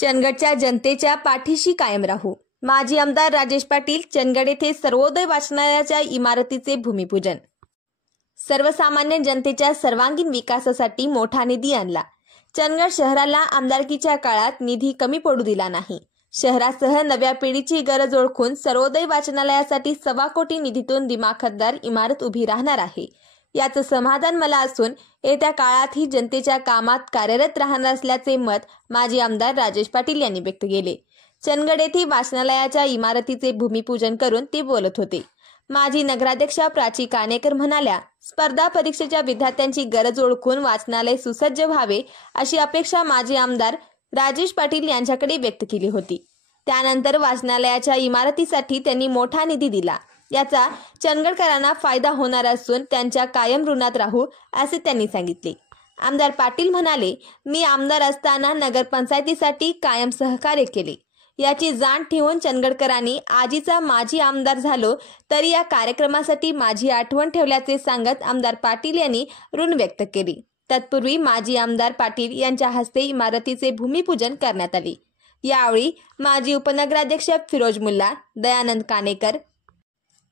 चंदगडच्या जनतेच्या पाठीशी कायम राहू। माजी आमदार राजेश पाटील चंदगड येथे सर्वोदय वाचनालयाच्या इमारतीचे भूमिपूजन। सर्वसामान्य जनतेच्या सर्वांगीण विकासासाठी मोठा निधी आणला। चंदगड शहराला आमदारकीच्या काळात निधी कमी पडू दिला नाही। शहरासह नव्या पिढीची गरज ओळखून सर्वोदय वाचनालयासाठी 1.25 कोटी निधीतून दिमाखतदार इमारत उभी राहणार आहे। याचं समाधान मला असून येत्या काळातही जनतेच्या कामात कार्यरत राहणार असल्याचे मत माजी आमदार राजेश पाटील यांनी व्यक्त केले। चंदगड येथे वाचनालयाच्या इमारतीचे भूमिपूजन करून ते बोलत होते। माजी नगराध्यक्षा प्राची कानेकर म्हणाल्या, स्पर्धा परीक्षेच्या विद्यार्थ्यांची गरज ओळखून वाचनालय सुसज्ज व्हावे अशी अपेक्षा माजी आमदार राजेश पाटील यांच्याकडे व्यक्त केली होती। त्यानंतर वाचनालयाच्या इमारतीसाठी त्यांनी मोठा निधी दिला। याचा चंदगडकरांना फायदा होणार असून त्यांच्या कायम ऋणात राहू असे त्यांनी सांगितले। आमदार पाटील म्हणाले, मी आमदार असताना नगरपंचायतीसाठी कायम सहकार्य केले। याची जाण ठेवून चंदगडकरांनी आजीचा माजी आमदार झालो तरी या कार्यक्रमासाठी माझी आठवण ठेवल्याचे सांगत आमदार पाटील यांनी ऋण व्यक्त केले। तत्पूर्वी माजी आमदार पाटील यांच्या हस्ते इमारतीचे भूमिपूजन करण्यात आले। यावेळी माजी उपनगराध्यक्ष फिरोज मुल्ला, दयानंद कानेकर,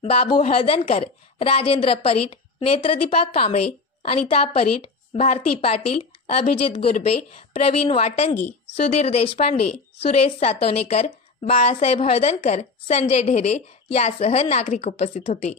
बाबू हळदणकर, राजेंद्र परीट, नेत्रदीपा कांबळे, अनिता परीट, भारती पाटील, अभिजित गुरबे, प्रवीण वाटंगी, सुधीर देशपांडे, सुरेश सातवणेकर, बाळासाहेब हळदणकर, संजय ढेरे यासह नागरिक उपस्थित होते।